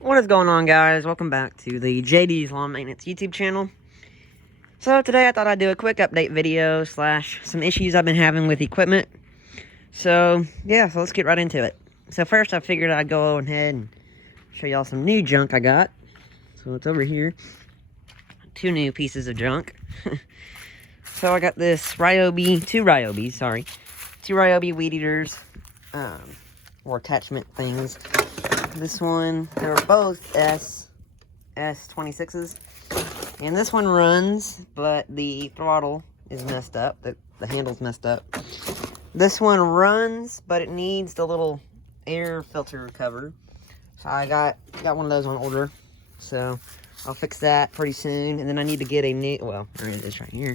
What is going on, guys? Welcome back to the JD's Lawn Maintenance YouTube channel. So today I thought I'd do a quick update video slash some issues I've been having with equipment. So yeah, so let's get right into it. So first I figured I'd go ahead and show y'all some new junk I got. So it's over here. Two new pieces of junk. So I got this Ryobi, two Ryobi weed eaters, or attachment things. This one, they were both S26s, and this one runs, but the throttle is messed up, the handle's messed up. This one runs, but it needs the little air filter cover, so I got one of those on order, so I'll fix that pretty soon. And then I need to get a new, well, there it is right here.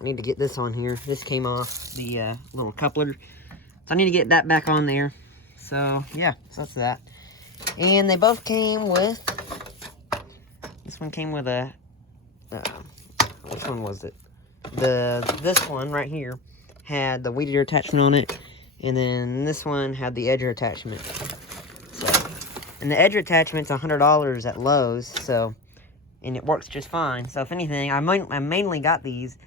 I need to get this on here. This came off the little coupler, so I need to get that back on there. So yeah, so that's that. And they both came with, this one came with a, which one was it? This one right here had the weed eater attachment on it, and then this one had the edger attachment. So, and the edger attachment's $100 at Lowe's, so, and it works just fine. So if anything, I mainly got these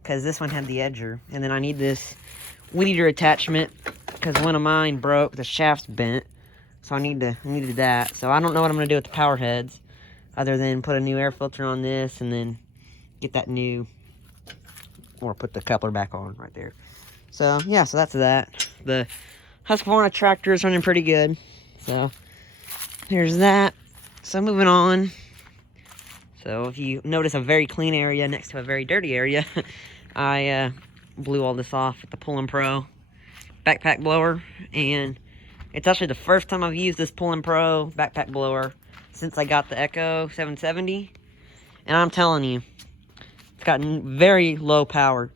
because this one had the edger, and then I need this weed eater attachment because one of mine broke, the shaft's bent. So I needed that. So I don't know what I'm going to do with the power heads, other than put a new air filter on this and then get that new, or put the coupler back on right there. So yeah, so that's that. The Husqvarna tractor is running pretty good. So here's that. So moving on. So if you notice a very clean area next to a very dirty area, I blew all this off with the Pullin Pro backpack blower, and it's actually the first time I've used this Pullin Pro backpack blower since I got the Echo 770. And I'm telling you, it's got very low power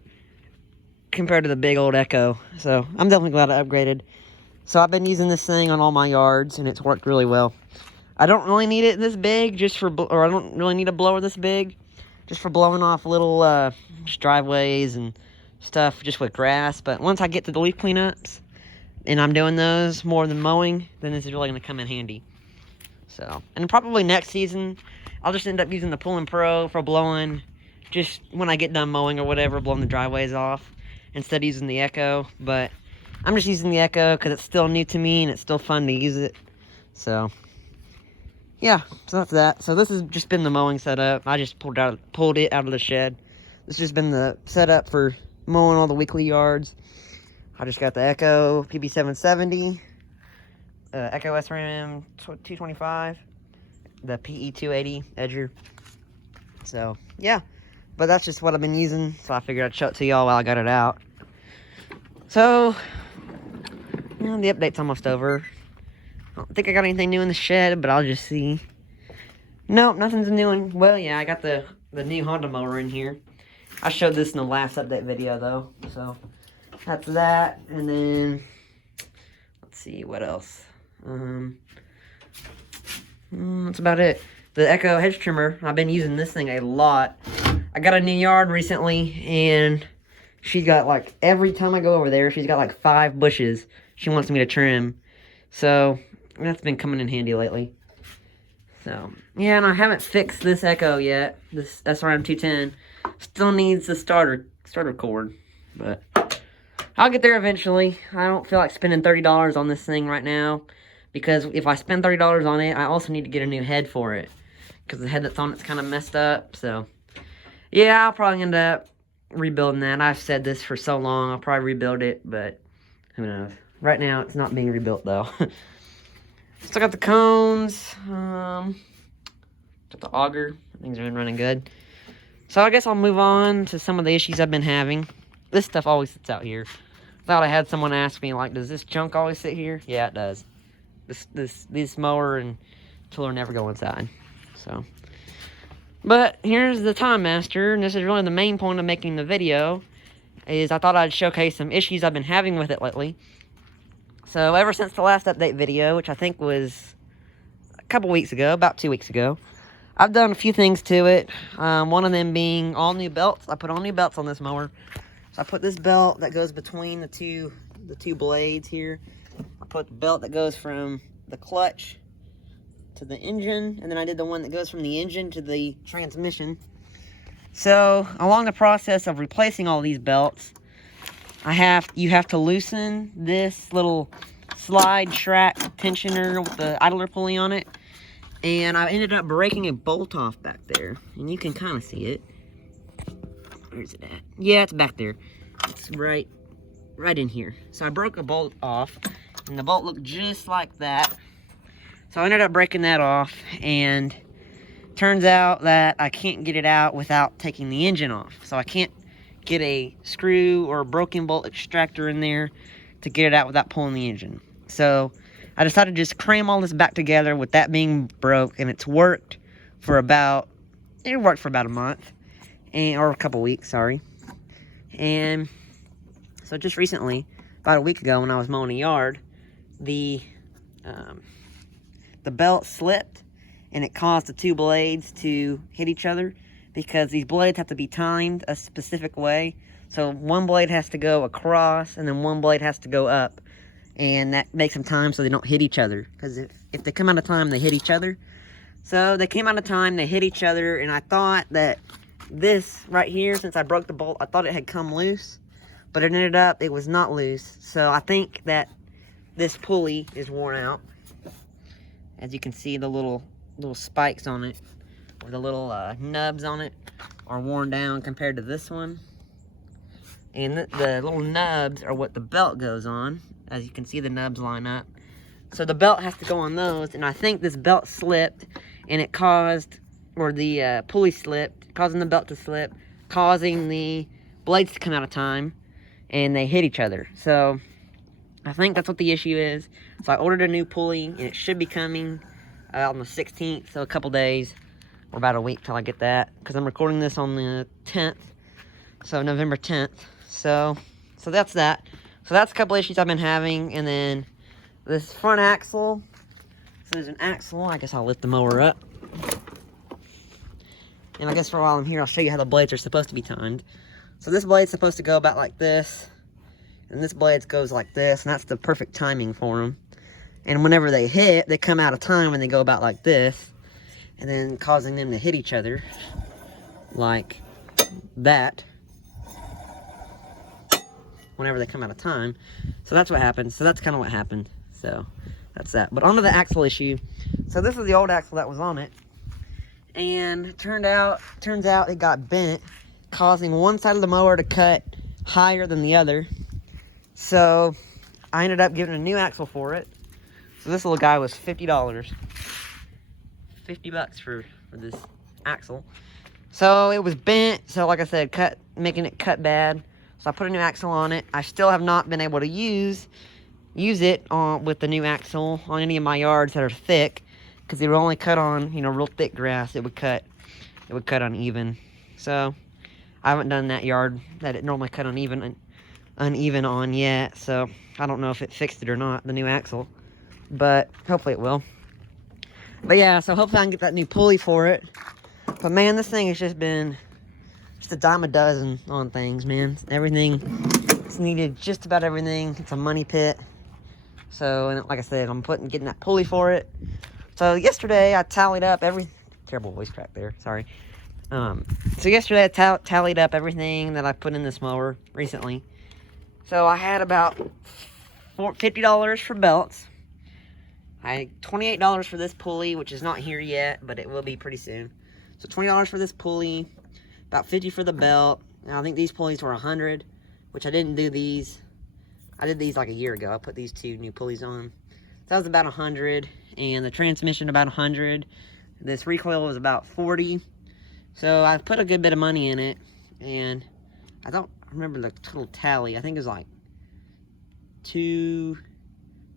compared to the big old Echo. So I'm definitely glad I upgraded. So I've been using this thing on all my yards, and it's worked really well. I don't really need it this big, or I don't really need a blower this big, just for blowing off little driveways and stuff just with grass. But once I get to the leaf cleanups, and I'm doing those more than mowing, then this is really going to come in handy. So, and probably next season, I'll just end up using the Pullin Pro for blowing, just when I get done mowing or whatever, blowing the driveways off, instead of using the Echo. But I'm just using the Echo because it's still new to me, and it's still fun to use it. So, yeah, so that's that. So this has just been the mowing setup. I just pulled it out of the shed. This has just been the setup for mowing all the weekly yards. I just got the Echo PB770, Echo SRM 225, the PE 280 edger. So, yeah. But that's just what I've been using, so I figured I'd show it to y'all while I got it out. So, the update's almost over. I don't think I got anything new in the shed, but I'll just see. Nope, nothing's new. Well, yeah, I got the new Honda mower in here. I showed this in the last update video, though, so that's that. And then let's see what else. That's about it. The Echo hedge trimmer, I've been using this thing a lot. I got a new yard recently, and she got like, every time I go over there, she's got like 5 bushes she wants me to trim. So that's been coming in handy lately. So yeah, and I haven't fixed this Echo yet. This SRM 210 still needs the starter cord, but I'll get there eventually. I don't feel like spending $30 on this thing right now, because if I spend $30 on it, I also need to get a new head for it, because the head that's on it's kind of messed up. So yeah, I'll probably end up rebuilding that. I've said this for so long, I'll probably rebuild it, but who knows. Right now, it's not being rebuilt though. Still got the cones, got the auger. Things have been running good. So I guess I'll move on to some of the issues I've been having. This stuff always sits out here. Thought I had someone ask me, like, does this junk always sit here? Yeah, it does. This mower and tiller never go inside. So, but here's the Time Master, and this is really the main point of making the video, is I thought I'd showcase some issues I've been having with it lately. So ever since the last update video, which I think was a couple weeks ago, about 2 weeks ago, I've done a few things to it. One of them being all new belts. I put all new belts on this mower. So I put this belt that goes between the two blades here. I put the belt that goes from the clutch to the engine, and then I did the one that goes from the engine to the transmission. So along the process of replacing all these belts, you have to loosen this little slide track tensioner with the idler pulley on it, and I ended up breaking a bolt off back there, and you can kind of see it. Where's it at? Yeah, it's back there. It's right in here. So I broke a bolt off, and the bolt looked just like that. So I ended up breaking that off, and turns out that I can't get it out without taking the engine off. So I can't get a screw or a broken bolt extractor in there to get it out without pulling the engine. So I decided to just cram all this back together with that being broke, and it worked for about a month, or a couple weeks, sorry. And so just recently, about a week ago when I was mowing a yard, the belt slipped, and it caused the two blades to hit each other, because these blades have to be timed a specific way. So one blade has to go across, and then one blade has to go up, and that makes them time so they don't hit each other, because if they come out of time, they hit each other. So they came out of time, they hit each other, and I thought that this right here, since I broke the bolt, I thought it had come loose, but it ended up, it was not loose. So I think that this pulley is worn out. As you can see, the little spikes on it, or the little nubs on it, are worn down compared to this one. And the little nubs are what the belt goes on. As you can see, the nubs line up. So the belt has to go on those, and I think this belt slipped, and it caused, or the pulley slipped, causing the belt to slip, causing the blades to come out of time, and they hit each other. So I think that's what the issue is. So I ordered a new pulley, and it should be coming on the 16th, so a couple days, or about a week till I get that, because I'm recording this on the 10th, so November 10th. So that's that. So that's a couple issues I've been having, and then this front axle. So there's an axle. I guess I'll lift the mower up. And I guess for a while I'm here, I'll show you how the blades are supposed to be timed. So this blade's supposed to go about like this, and this blade goes like this, and that's the perfect timing for them. And whenever they hit, they come out of time when they go about like this, and then causing them to hit each other like that whenever they come out of time. So that's what happens. So that's kind of what happened. So that's that. But onto the axle issue. So this is the old axle that was on it, and turns out it got bent, causing one side of the mower to cut higher than the other. So I ended up giving a new axle for it. So this little guy was $50. $50 for this axle. So it was bent, so like I said, making it cut bad. So I put a new axle on it. I still have not been able to use it with the new axle on any of my yards that are thick, because it would only cut on, real thick grass. It would cut uneven. So I haven't done that yard that it normally cut uneven on yet. So I don't know if it fixed it or not, the new axle, but hopefully it will. But yeah, so hopefully I can get that new pulley for it. But man, this thing has just been a dime a dozen on things, man. Everything, it's needed, just about everything. It's a money pit. So, and like I said, I'm getting that pulley for it. So yesterday I tallied up terrible voice crack there, sorry. So yesterday I tallied up everything that I put in this mower recently. So I had about $50 for belts. I had $28 for this pulley, which is not here yet, but it will be pretty soon. So $20 for this pulley, about $50 for the belt. Now I think these pulleys were $100, which I didn't do these. I did these like a year ago. I put these two new pulleys on. So that was about $100, and the transmission about $100. This recoil was about $40. So I've put a good bit of money in it, and I don't remember the total tally. I think it was like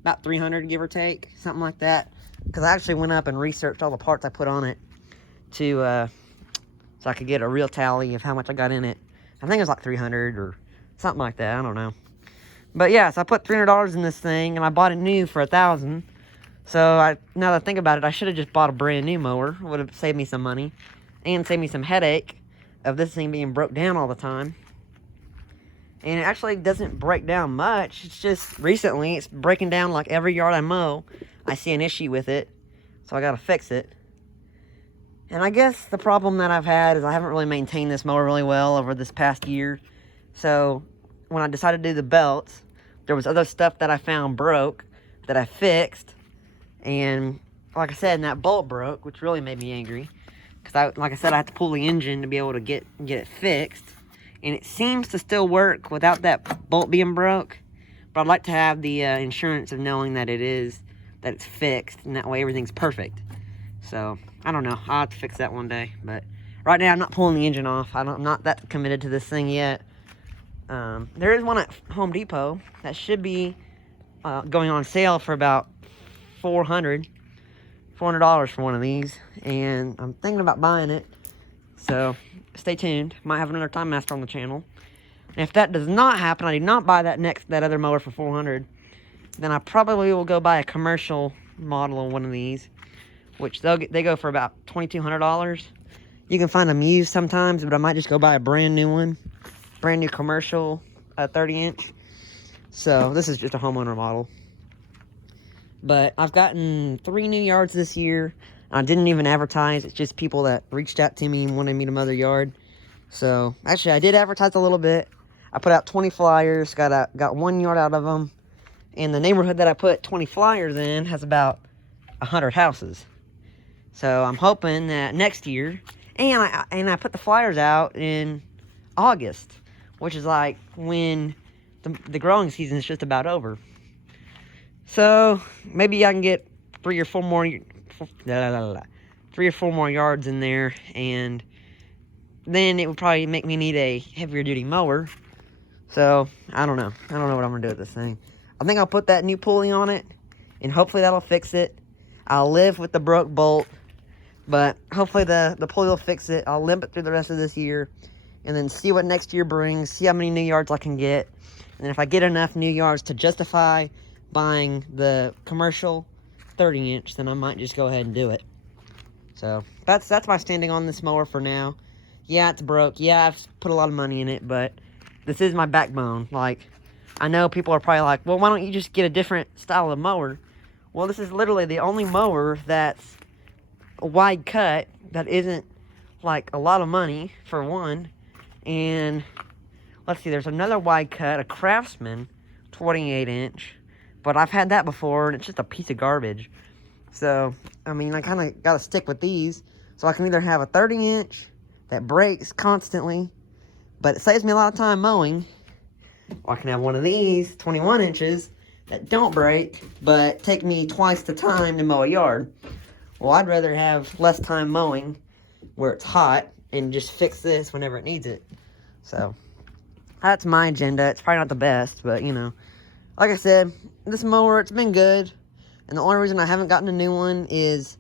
about $300, give or take, something like that. Because I actually went up and researched all the parts I put on it so I could get a real tally of how much I got in it. I think it was like $300 or something like that. I don't know. But yeah, so I put $300 in this thing, and I bought it new for $1,000. So now that I think about it, I should have just bought a brand new mower. It would have saved me some money and saved me some headache of this thing being broke down all the time. And it actually doesn't break down much. It's just recently it's breaking down like every yard I mow. I see an issue with it. So I gotta fix it. And I guess the problem that I've had is I haven't really maintained this mower really well over this past year. So when I decided to do the belts, there was other stuff that I found broke that I fixed. And like I said, and that bolt broke, which really made me angry. Because like I said, I had to pull the engine to be able to get it fixed. And it seems to still work without that bolt being broke. But I'd like to have the insurance of knowing that it's fixed, and that way everything's perfect. So, I don't know. I'll have to fix that one day. But right now, I'm not pulling the engine off. I'm not that committed to this thing yet. There is one at Home Depot that should be going on sale for about $400 for one of these. And I'm thinking about buying it. So, stay tuned. Might have another Time Master on the channel. And if that does not happen, I do not buy that other mower for $400, then I probably will go buy a commercial model of one of these, which they go for about $2,200. You can find them used sometimes, but I might just go buy a brand new one, brand new commercial 30-inch. So this is just a homeowner model. But I've gotten 3 new yards this year. I didn't even advertise. It's just people that reached out to me and wanted me to mow their yard. So actually, I did advertise a little bit. I put out 20 flyers, got 1 yard out of them. And the neighborhood that I put 20 flyers in has about 100 houses. So I'm hoping that next year, and I put the flyers out in August, which is like when the growing season is just about over. So maybe I can get 3 or 4 more yards in there, and then it would probably make me need a heavier duty mower. So I don't know. I don't know what I'm gonna do with this thing. I think I'll put that new pulley on it, and hopefully that'll fix it. I'll live with the broke bolt, but hopefully the pulley will fix it. I'll limp it through the rest of this year, and then see what next year brings, see how many new yards I can get. And then if I get enough new yards to justify buying the commercial 30-inch, then I might just go ahead and do it. So that's my standing on this mower for now. Yeah, it's broke. Yeah, I've put a lot of money in it, but this is my backbone. Like, I know people are probably like, well, why don't you just get a different style of mower? Well, this is literally the only mower that's a wide cut that isn't like a lot of money, for one. And let's see, there's another wide cut, a Craftsman 28-inch, but I've had that before and it's just a piece of garbage. So I mean, I kind of got to stick with these. So I can either have a 30-inch that breaks constantly, but it saves me a lot of time mowing, or I can have one of these 21 inches that don't break, but take me twice the time to mow a yard. Well, I'd rather have less time mowing where it's hot and just fix this whenever it needs it. So that's my agenda. It's probably not the best, but you know, like I said, this mower, it's been good. And the only reason I haven't gotten a new one is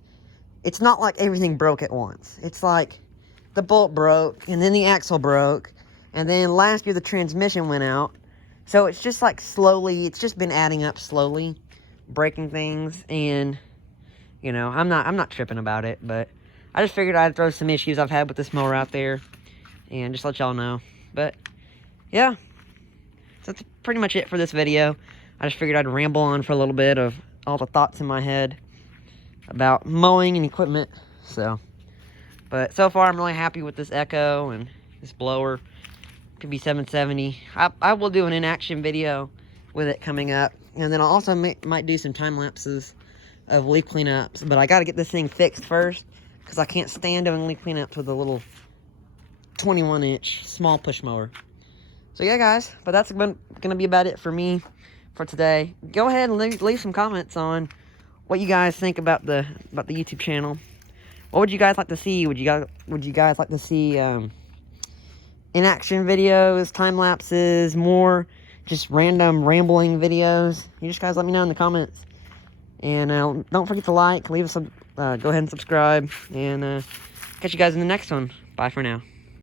it's not like everything broke at once. It's like the bolt broke, and then the axle broke, and then last year the transmission went out. So it's just like slowly, it's just been adding up slowly, breaking things. And you know, I'm not tripping about it, but I just figured I'd throw some issues I've had with this mower out there and just let y'all know. But yeah, so that's pretty much it for this video. I just figured I'd ramble on for a little bit of all the thoughts in my head about mowing and equipment. So, but so far I'm really happy with this Echo and this blower, PB770. I will do an in-action video with it coming up, and then I also might do some time lapses of leaf cleanups. But I got to get this thing fixed first, because I can't stand doing leaf cleanups with a little 21-inch small push mower. So yeah, guys, but that's gonna be about it for me for today. Go ahead and leave some comments on what you guys think about the YouTube channel. What would you guys like to see? Would you guys like to see in-action videos, time lapses, more just random rambling videos? You just guys let me know in the comments. And don't forget to like, leave us go ahead and subscribe, and catch you guys in the next one. Bye for now.